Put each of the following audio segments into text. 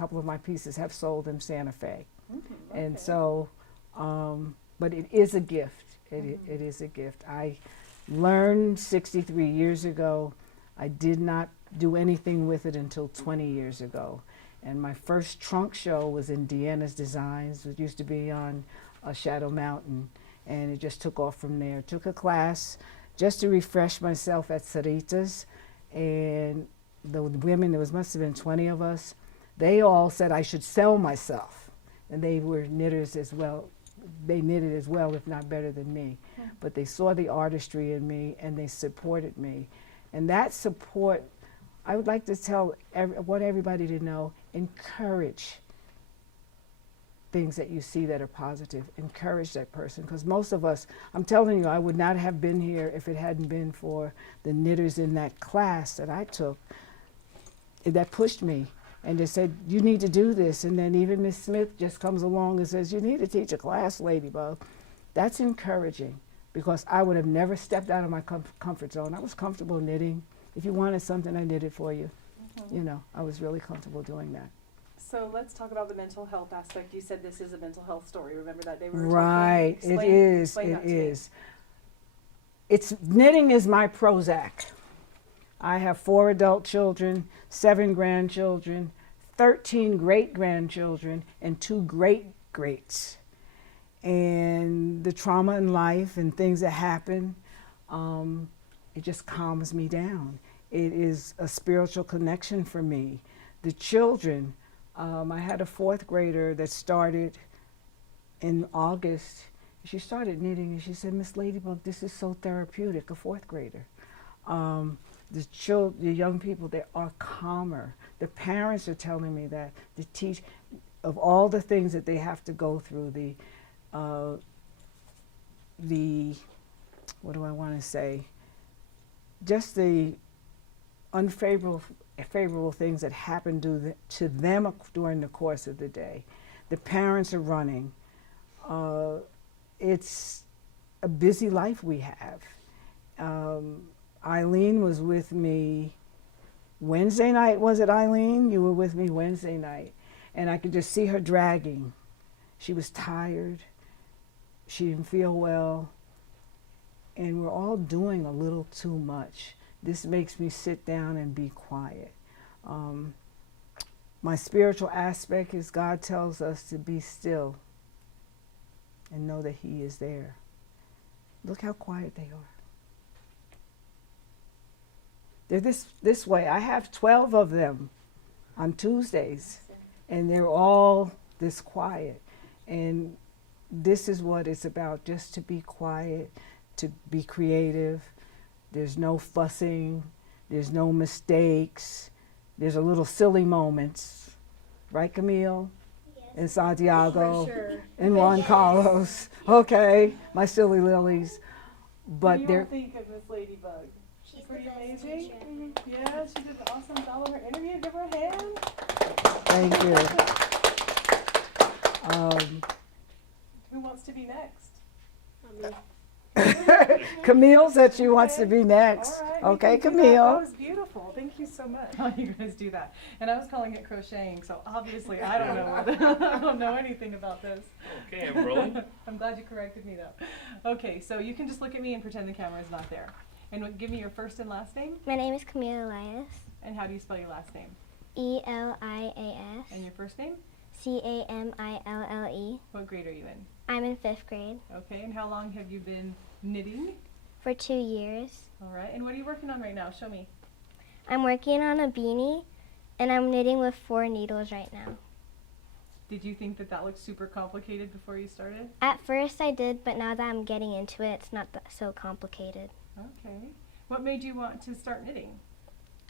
couple of my pieces have sold in Santa Fe. Mm-hmm. And so, but it is a gift. It is a gift. I learned 63 years ago. I did not do anything with it until 20 years ago. And my first trunk show was in Deanna's Designs. It used to be on Shadow Mountain. And it just took off from there. Took a class just to refresh myself at Sarita's. And the women, there must have been 20 of us, they all said I should sell myself. And they were knitters as well. They knitted as well, if not better than me. But they saw the artistry in me and they supported me. And that support, I would like to want everybody to know, encourage things that you see that are positive. Encourage that person, because most of us, I'm telling you, I would not have been here if it hadn't been for the knitters in that class that I took that pushed me. And they said, you need to do this. And then even Miss Smith just comes along and says, you need to teach a class, Ladybug. That's encouraging, because I would have never stepped out of my comfort zone. I was comfortable knitting. If you wanted something, I knit it for you. Mm-hmm. You know, I was really comfortable doing that. So let's talk about the mental health aspect. You said this is a mental health story. Remember that day we were Right, talking? it is, explain it that to me. is. Knitting is my Prozac. I have 4 adult children, 7 grandchildren, 13 great-grandchildren, and 2 great-greats. And the trauma in life and things that happen, it just calms me down. It is a spiritual connection for me. The children, I had a 4th grader that started in August. She started knitting and she said, Miss Ladybug, this is so therapeutic, a 4th grader. The young people, they are calmer. The parents are telling me that to teach, of all the things that they have to go through, what do I want to say? Just the unfavorable things that happen to them during the course of the day. The parents are running. It's a busy life we have. Eileen was with me Wednesday night, was it, Eileen? You were with me Wednesday night. And I could just see her dragging. She was tired. She didn't feel well. And we're all doing a little too much. This makes me sit down and be quiet. My spiritual aspect is God tells us to be still and know that He is there. Look how quiet they are. They're this way. I have 12 of them on Tuesdays, and they're all this quiet. And this is what it's about, just to be quiet, to be creative. There's no fussing. There's no mistakes. There's a little silly moments. Right, Camille? Yes. And Santiago. For sure. And Juan Yes. Carlos. Okay, my silly lilies. What But do you they're... all think of Miss Ladybug? She's Pretty the best amazing. teacher. Yeah, she did an awesome job on her interview. Give her a hand. Thank you. Who wants to be next? Camille said she wants to be next. All right, Okay, we can do that. That Camille. was beautiful. Thank you so much. Oh, you guys do that. And I was calling it crocheting, so obviously I don't know I don't know anything about this. Okay, I'm rolling. I'm glad you corrected me though. Okay, so you can just look at me and pretend the camera is not there. And give me your first and last name. My name is Camille Elias. And how do you spell your last name? Elias. And your first name? Camille. What grade are you in? I'm in 5th grade. Okay, and how long have you been knitting? For 2 years. All right, and what are you working on right now? Show me. I'm working on a beanie, and I'm knitting with 4 needles right now. Did you think that looked super complicated before you started? At first I did, but now that I'm getting into it, it's not so complicated. Okay. What made you want to start knitting?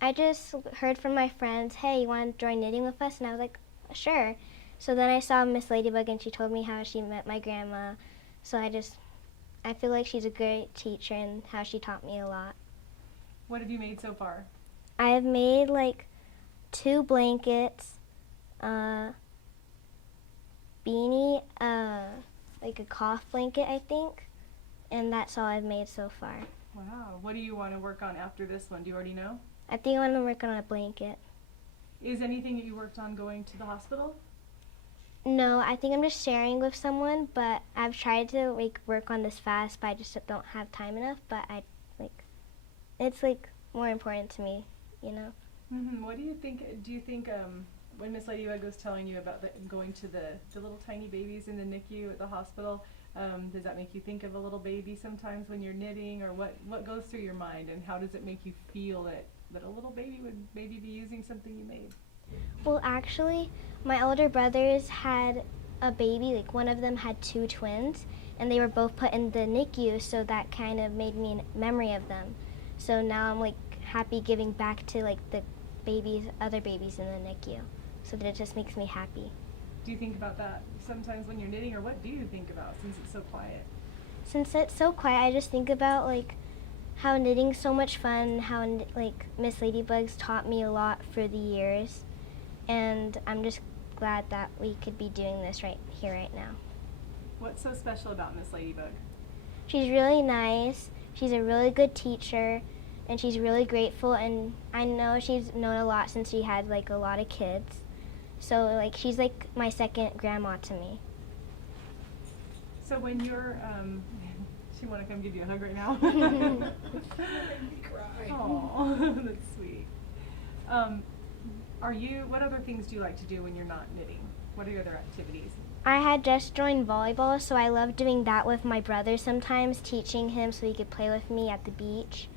I just heard from my friends, hey, you want to join knitting with us? And I was like, sure. So then I saw Miss Ladybug and she told me how she met my grandma. So I feel like she's a great teacher and how she taught me a lot. What have you made so far? I have made like 2 blankets, beanie, like a cloth blanket, I think. And that's all I've made so far. Wow. What do you want to work on after this one? Do you already know? I think I want to work on a blanket. Is anything that you worked on going to the hospital? No, I think I'm just sharing with someone, but I've tried to like work on this fast, but I just don't have time enough. But it's like more important to me, you know. What do you think? Do you think when Miss Ladybug was telling you about going to the little tiny babies in the NICU at the hospital, does that make you think of a little baby sometimes when you're knitting, or what goes through your mind, and how does it make you feel that a little baby would maybe be using something you made? Well, actually, my older brothers had a baby. Like one of them had two twins, and they were both put in the NICU, so that kind of made me a memory of them. So now I'm like happy giving back to like the other babies in the NICU. So that it just makes me happy. Do you think about that sometimes when you're knitting, or what do you think about since it's so quiet? Since it's so quiet, I just think about like how knitting's so much fun, how like Miss Ladybugs taught me a lot for the years, and I'm just glad that we could be doing this right here, right now. What's so special about Miss Ladybug? She's really nice, she's a really good teacher, and she's really grateful, and I know she's known a lot since she had like a lot of kids. So like she's like my second grandma to me. So when you're, she want to come give you a hug right now? Oh, that's sweet. What other things do you like to do when you're not knitting? What are your other activities? I had just joined volleyball, so I love doing that with my brother sometimes, teaching him so he could play with me at the beach.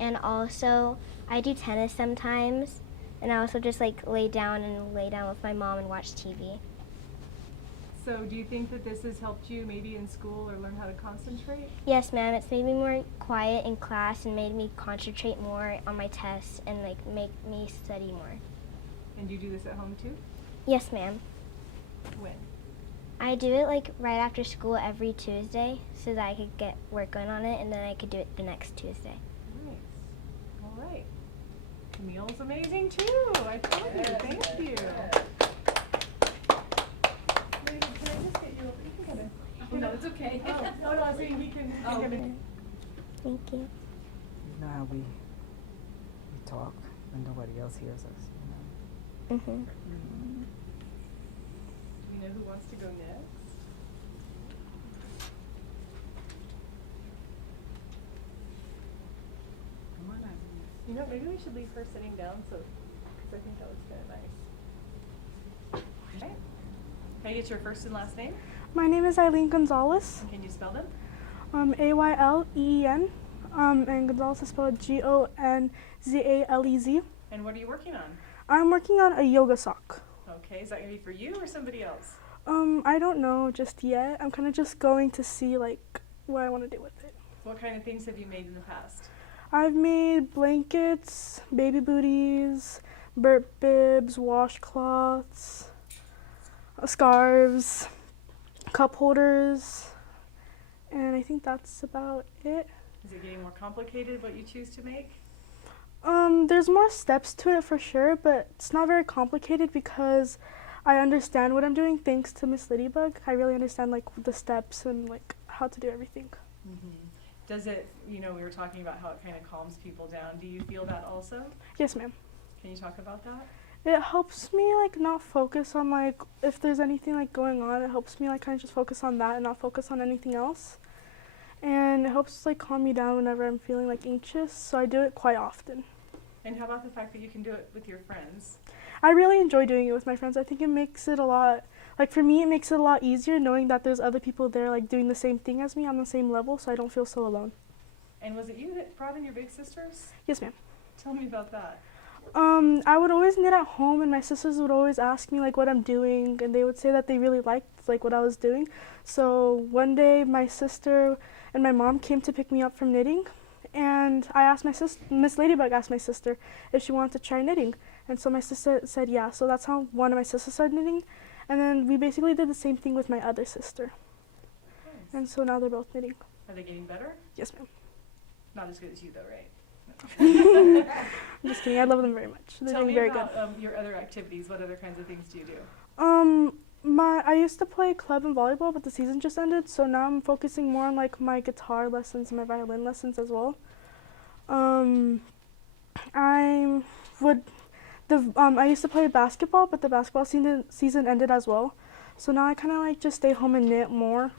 And also, I do tennis sometimes, and I also just like lay down with my mom and watch TV. So do you think that this has helped you maybe in school or learn how to concentrate? Yes, ma'am. It's made me more quiet in class and made me concentrate more on my tests and like make me study more. And do you do this at home too? Yes, ma'am. When? I do it like right after school every Tuesday so that I could get working on it, and then I could do it the next Tuesday. Nice. All right. Camille's amazing too. I told you. Thank you. Can I just get you? You can come in. Oh, no, it's okay. Oh, no, I was saying he can come in. Thank you. You know how we talk and nobody else hears us, you know? Mhm. You know who wants to go next? Come on, Eileen. You know, maybe we should leave her sitting down, because I think that looks kind of nice. Okay. Can I get your first and last name? My name is Eileen Gonzalez, And can you spell them? Ayleen, and Gonzalez is spelled Gonzalez. And what are you working on? I'm working on a yoga sock. Okay, is that going to be for you or somebody else? I don't know just yet. I'm kind of just going to see like what I want to do with it. What kind of things have you made in the past? I've made blankets, baby booties, burp bibs, washcloths, scarves, cup holders, and I think that's about it. Is it getting more complicated what you choose to make? There's more steps to it for sure, but it's not very complicated because I understand what I'm doing thanks to Miss Ladybug. I really understand like the steps and like how to do everything. Mm-hmm. Does it, we were talking about how it kind of calms people down. Do you feel that also? Yes, ma'am. Can you talk about that? It helps me like not focus on like if there's anything like going on. It helps me like kind of just focus on that and not focus on anything else. And it helps like calm me down whenever I'm feeling like anxious. So I do it quite often. And how about the fact that you can do it with your friends? I really enjoy doing it with my friends. I think it makes it a lot, like for me, it makes it a lot easier knowing that there's other people there like doing the same thing as me on the same level, so I don't feel so alone. And was it you that brought in your big sisters? Yes, ma'am. Tell me about that. I would always knit at home, and my sisters would always ask me like what I'm doing, and they would say that they really liked like what I was doing. So one day, my sister and my mom came to pick me up from knitting, and I asked my sister, Miss Ladybug asked my sister if she wanted to try knitting, and so my sister said yeah. So that's how one of my sisters started knitting, and then we basically did the same thing with my other sister, Nice. and so now they're both knitting. Are they getting better? Yes, ma'am. Not as good as you though, right? I'm just kidding. I love them very much. They're Tell doing me very about good. your other activities. What other kinds of things do you do? I used to play club and volleyball, but the season just ended, so now I'm focusing more on like my guitar lessons and my violin lessons as well. I would I used to play basketball, but the basketball season ended as well. So now I kind of like just stay home and knit more,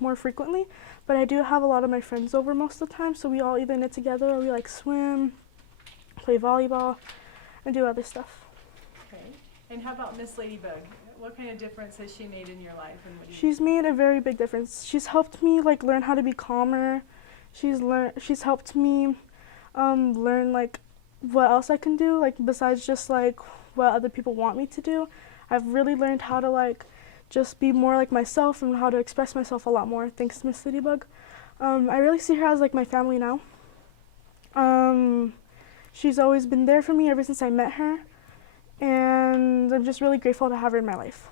more frequently. But I do have a lot of my friends over most of the time, so we all either knit together or we like swim, play volleyball, and do other stuff. Okay. And how about Miss Ladybug? What kind of difference has she made in your life, and what do you She's made a very big difference. She's helped me like learn how to be calmer. She's helped me learn like what else I can do, like besides just like what other people want me to do. I've really learned how to like just be more like myself and how to express myself a lot more thanks to Miss Ladybug. I really see her as like my family now. She's always been there for me ever since I met her, and I'm just really grateful to have her in my life.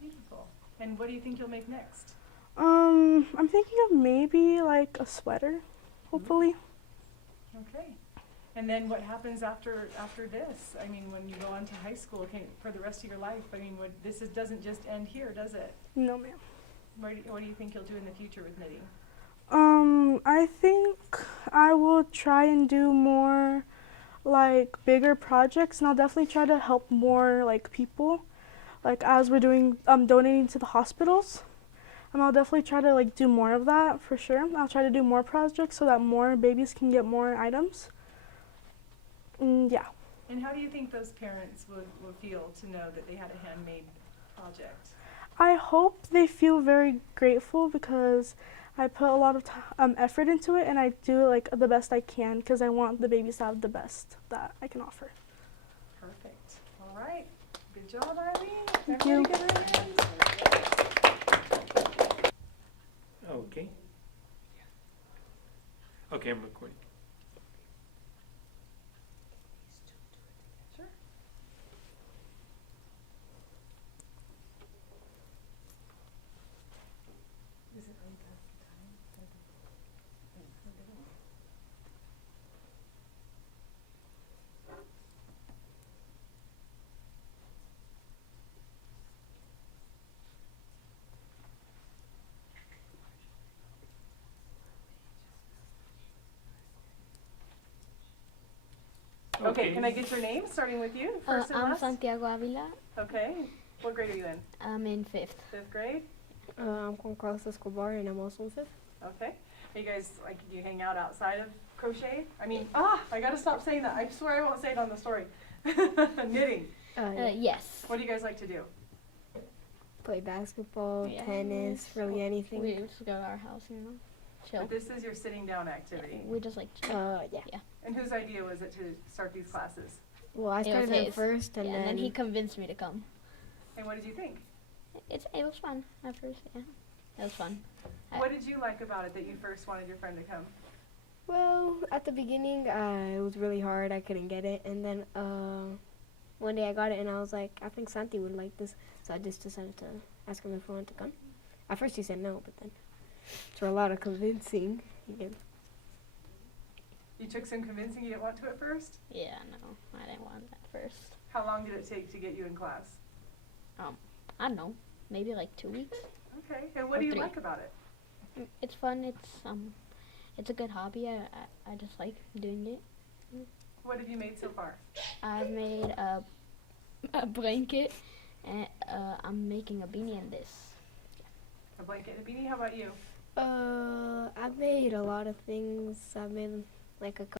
Beautiful. And what do you think you'll make next? I'm thinking of maybe like a sweater, hopefully. Okay. And then what happens after this? I mean, when you go on to high school, for the rest of your life, I mean, doesn't just end here, does it? No, ma'am. What do you think you'll do in the future with knitting? I think I will try and do more like bigger projects, and I'll definitely try to help more like people, like as we're doing donating to the hospitals. I'll definitely try to like do more of that for sure. I'll try to do more projects so that more babies can get more items. Yeah. And how do you think those parents would feel to know that they had a handmade project? I hope they feel very grateful because I put a lot of effort into it, and I do like the best I can because I want the babies to have the best that I can offer. Perfect. All right. Good job, Eileen. Thank Everybody you. give her a hand. Okay. Okay, I'm recording. Sure. Is it really past the time? Okay, can I get your name, starting with you, first and I'm last? Santiago Avila. Okay. What grade are you in? I'm in 5th. Fifth grade? I'm Juan Carlos Escobar and I'm also in 5th. Okay. Are you guys, like, do you hang out outside of crochet? I mean, I gotta stop saying that. I swear I won't say it on the story. Knitting. Yes. What do you guys like to do? Play basketball, Yeah. tennis, really anything. We just go to our house, you know, chill. But this is your sitting down activity. We just like chill. Yeah. And whose idea was it to start these classes? Well, I It was started it his. first and Yeah, then, he convinced me to come. And what did you think? It was fun at first. Yeah, it was fun. What did you like about it that you first wanted your friend to come? well, at the beginning, it was really hard. I couldn't get it. And then one day I got it and I was like, I think Santi would like this. So I just decided to ask him if he wanted to come. At first he said no, but then through a lot of convincing, he did. You took some convincing you didn't want to at first? Yeah, no, I didn't want it at first. How long did it take to get you in class? I don't know, maybe like 2 weeks. Okay. And what Or do you 3. like about it? It's fun. It's a good hobby. I just like doing it. What have you made so far? I've made a blanket, and I'm making a beanie in this. A blanket and a beanie? How about you? I've made a lot of things. I've made like a